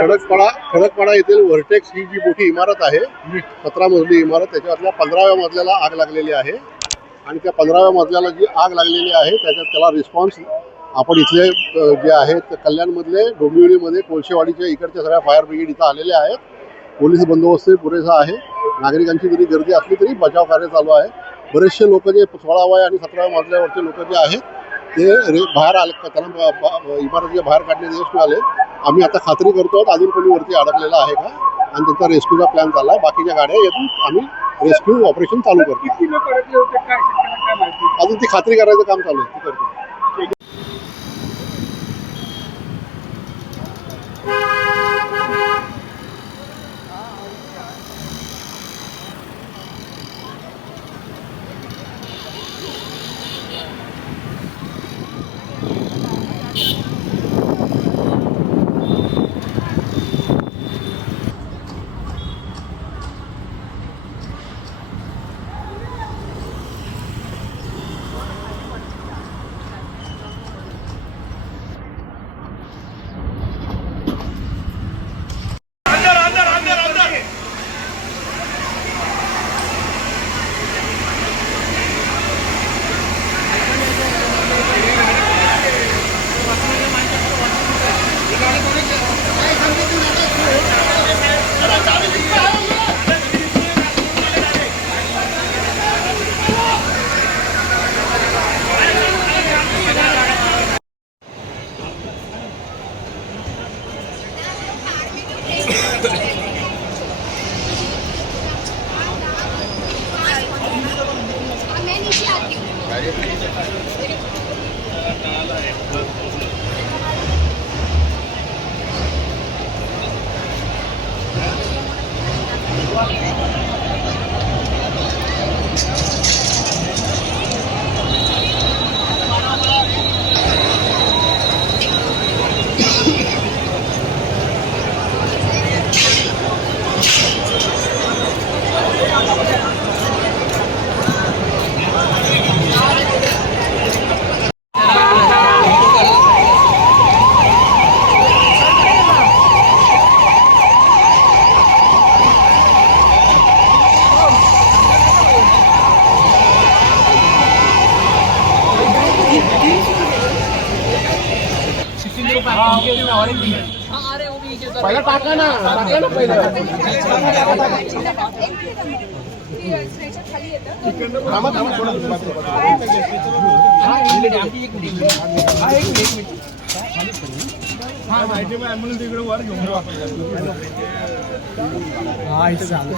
खडकपाडा येथील व्हर्टेक्स ही जी मोठी इमारत आहे 17 मजली इमारत, त्याच्यातल्या 15व्या मजल्याला आग लागलेली आहे आणि त्या 15व्या मजल्याला जी आग लागलेली आहे त्याला रिस्पॉन्स आपण इथले जे आहेत कल्याणमधले डोंबिवलीमध्ये कोळशेवाडीच्या इकडच्या सगळ्या फायर ब्रिगेड इथं आलेले आहेत. पोलीस बंदोबस्त पुरेसा आहे. नागरिकांची जरी गर्दी असली तरी बचाव कार्य चालू आहे. बरेचसे लोक जे 16व्या आणि 17व्या मजल्यावरचे लोक जे आहेत ते बाहेर आले, त्यांना इमारतीच्या बाहेर काढण्यात यश मिळाले. आम्ही आता खात्री करतो अजून कोणी वरती अडकलेला आहे का आणि त्यांचा रेस्क्यूचा प्लॅन चालला आहे. बाकीच्या गाड्या येथून आम्ही रेस्क्यू ऑपरेशन चालू करतो. अजून ती खात्री करायचं काम चालू आहे, ती करतो. पहिला टाका ना पहिलं. ॲम्ब्युलन्स इकडे वर घेऊन हा इथं झालं.